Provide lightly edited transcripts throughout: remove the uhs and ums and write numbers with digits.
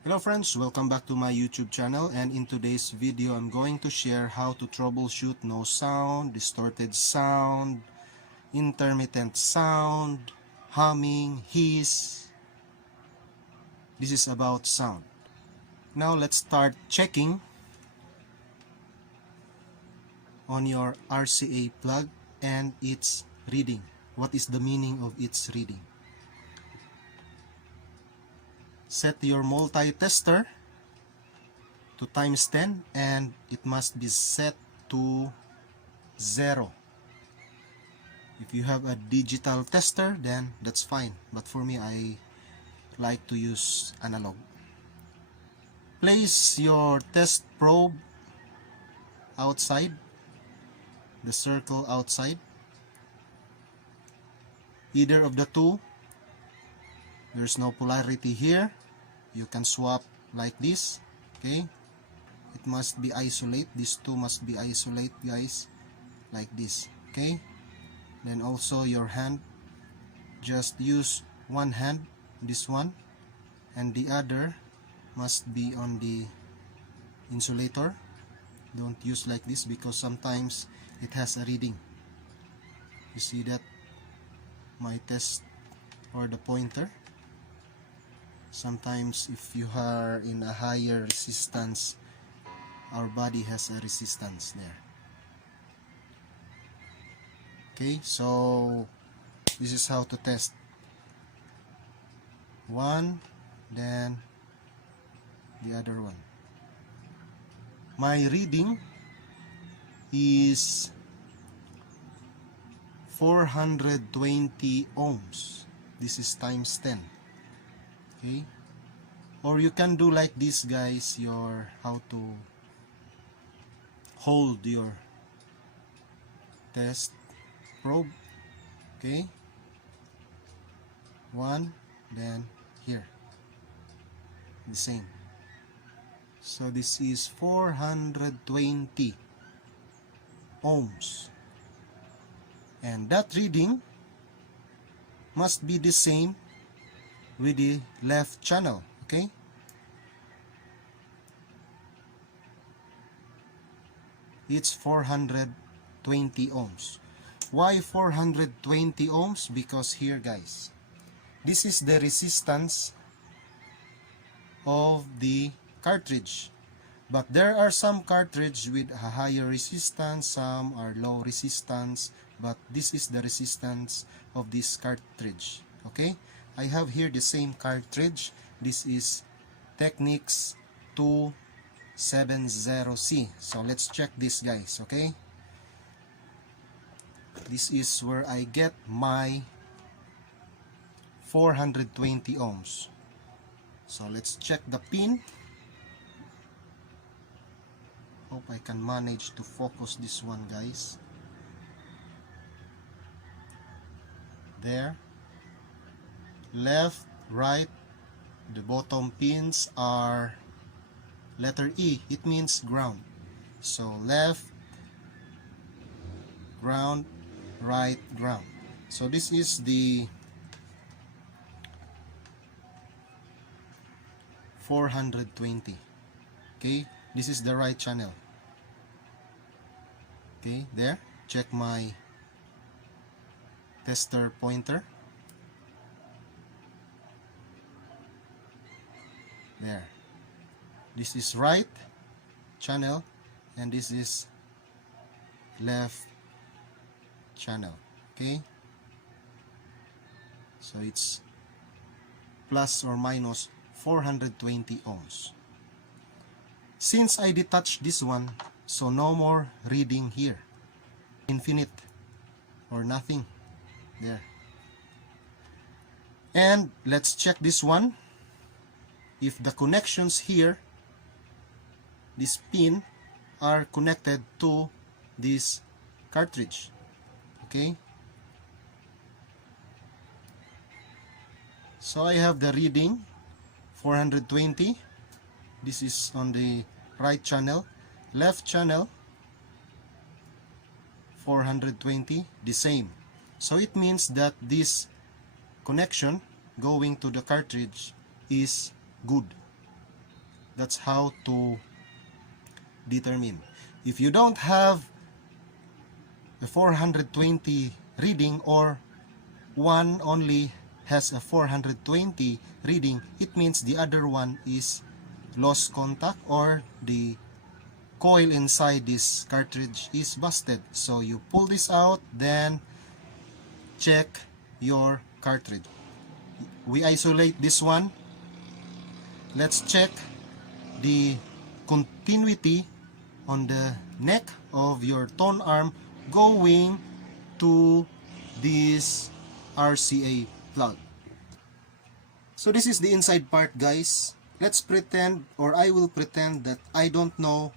Hello friends, welcome back to my YouTube channel, and in today's video I'm going to share how to troubleshoot no sound, distorted sound, intermittent sound, humming, hiss. This is about sound. Now let's start checking on your RCA plug and its reading. What is the meaning of its reading? Set your multi-tester to times 10 and it must be set to 0. If you have a digital tester, then that's fine, but for me I like to use analog. Place your test probe outside, the circle outside, either of the two. There's no polarity here, you can swap like this. Okay, it must be isolate, these two must be isolate guys, like this. Okay, then also your hand, just use one hand, this one, and the other must be on the insulator. Don't use like this because sometimes it has a reading. You see that my test or the pointer, sometimes if you are in a higher resistance, our body has a resistance there. Okay, so this is how to test. One, then the other one. My reading is 420 ohms. This is times 10. Okay, or you can do like this guys, your how to hold your test probe. Okay, one, then here, the same. So this is 420 ohms, and that reading must be the same with the left channel. Okay, it's 420 ohms. Why 420 ohms? Because here guys, this is the resistance of the cartridge, but there are some cartridge with a higher resistance, some are low resistance, but this is the resistance of this cartridge. Okay, I have here the same cartridge. This is Technics 270C. So let's check this guys. Okay, this is where I get my 420 ohms. So let's check the pin. Hope I can manage to focus this one guys. There, left, right, the bottom pins are letter E, it means ground. So left, ground, right, ground. So this is the 420. Okay, this is the right channel. Okay, there, check my tester pointer. There, this is right channel and this is left channel. Okay, so it's plus or minus 420 ohms. Since I detached this one, so no more reading here, infinite or nothing there. And let's check this one. If the connections here, this pin, are connected to this cartridge. Okay, so I have the reading 420. This is on the right channel. Left channel 420, the same. So it means that this connection going to the cartridge is good. That's how to determine. If you don't have a 420 reading, or one only has a 420 reading, it means the other one is lost contact, or the coil inside this cartridge is busted. So you pull this out, then check your cartridge. We isolate this one. Let's check the continuity on the neck of your tone arm going to this RCA plug. So this is the inside part, guys. Let's pretend, or I will pretend, that I don't know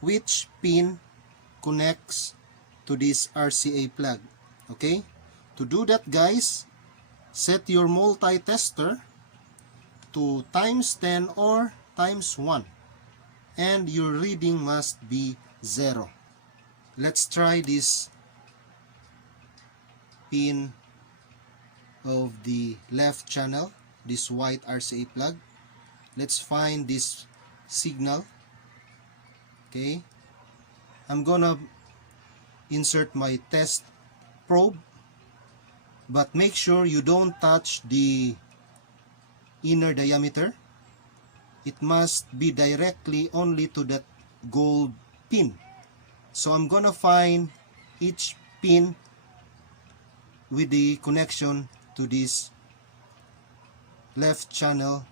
which pin connects to this RCA plug. Okay? To do that, guys, set your multi-tester to times 10 or times 1, and your reading must be 0. Let's try this pin of the left channel, this white RCA plug. Let's find this signal. Okay, I'm gonna insert my test probe, but make sure you don't touch the inner diameter. It must be directly only to that gold pin. So I'm gonna find each pin with the connection to this left channel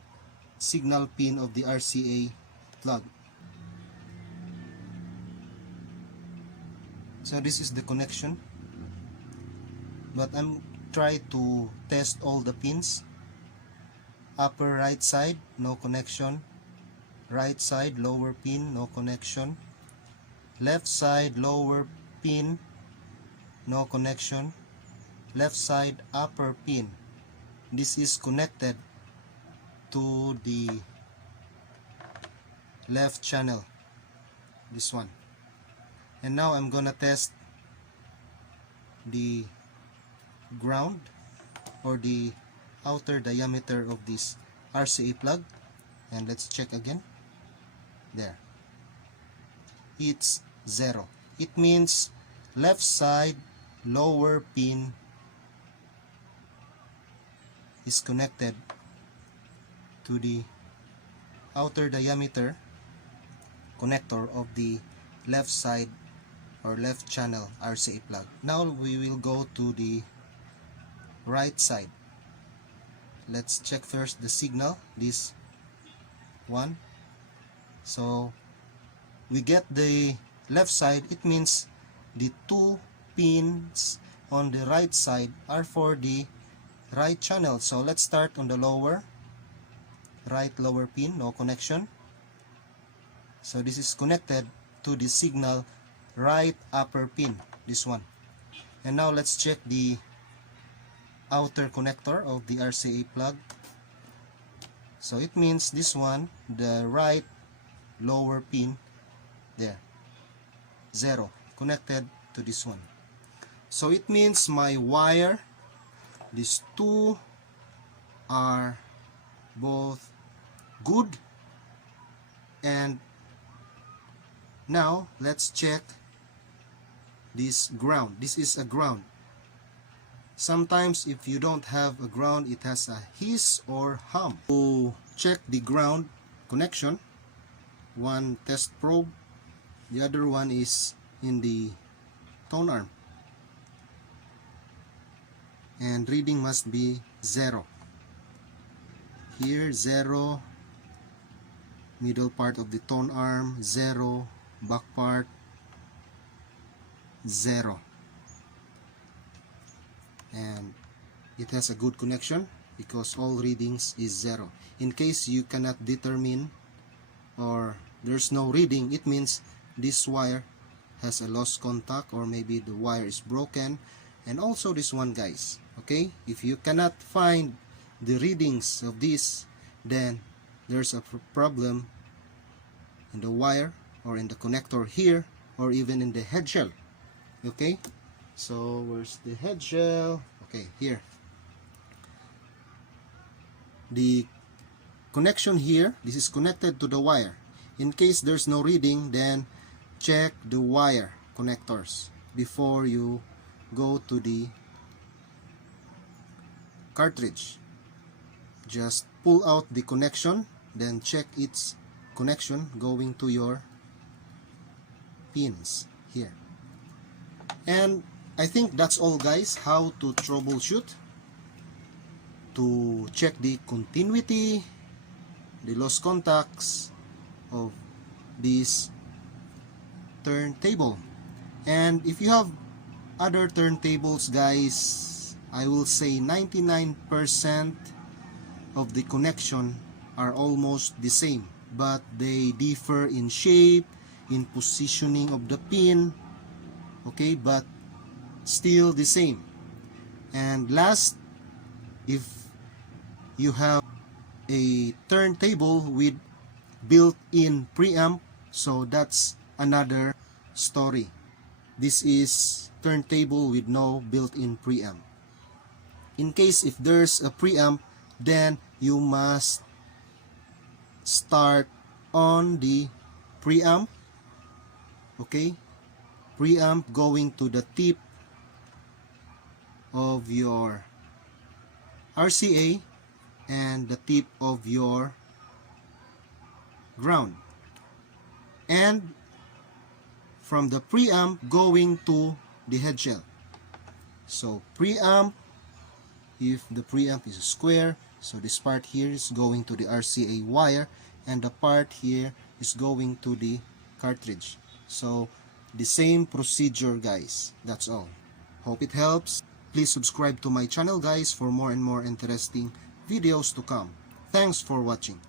signal pin of the RCA plug. So this is the connection, but I'm trying to test all the pins. Upper right side, no connection. Right side, lower pin, no connection. Left side, lower pin, no connection. Left side, upper pin. This is connected to the left channel, this one. And now I'm gonna test the ground, or the outer diameter of this RCA plug, and let's check again. There, it's 0. It means left side lower pin is connected to the outer diameter connector of the left side, or left channel RCA plug. Now we will go to the right side. Let's check first the signal, this one. So we get the left side. It means the 2 pins on the right side are for the right channel. So let's start on the lower right lower pin, no connection. So this is connected to the signal right upper pin, this one. And now let's check the outer connector of the RCA plug. So it means this one, the right lower pin, there, 0, connected to this one. So it means my wire, these two are both good. And now let's check this ground. This is a ground. Sometimes if you don't have a ground, it has a hiss or hum. To check the ground connection, one test probe, the other one is in the tone arm, and reading must be 0. Here 0, middle part of the tone arm 0, back part 0, and it has a good connection because all readings is 0. In case you cannot determine, or there's no reading, it means this wire has a lost contact, or maybe the wire is broken. And also this one, guys, okay, if you cannot find the readings of this, then there's a problem in the wire, or in the connector here, or even in the head shell. Okay, so where's the head shell? Okay, here. The connection here, this is connected to the wire. In case there's no reading, then check the wire connectors before you go to the cartridge. Just pull out the connection, then check its connection going to your pins here. And I think that's all, guys, how to troubleshoot, to check the continuity, the lost contacts of this turntable. And if you have other turntables, guys, I will say 99% of the connection are almost the same, but they differ in shape, in positioning of the pin, okay, but still the same. And last, if you have a turntable with built-in preamp, so that's another story. This is turntable with no built-in preamp. In case if there's a preamp, then you must start on the preamp, okay, preamp going to the tip of your RCA and the tip of your ground, and from the preamp going to the headshell. So preamp, if the preamp is a square, so this part here is going to the RCA wire, and the part here is going to the cartridge. So the same procedure, guys. That's all. Hope it helps. Please subscribe to my channel, guys, for more and more interesting videos to come. Thanks for watching.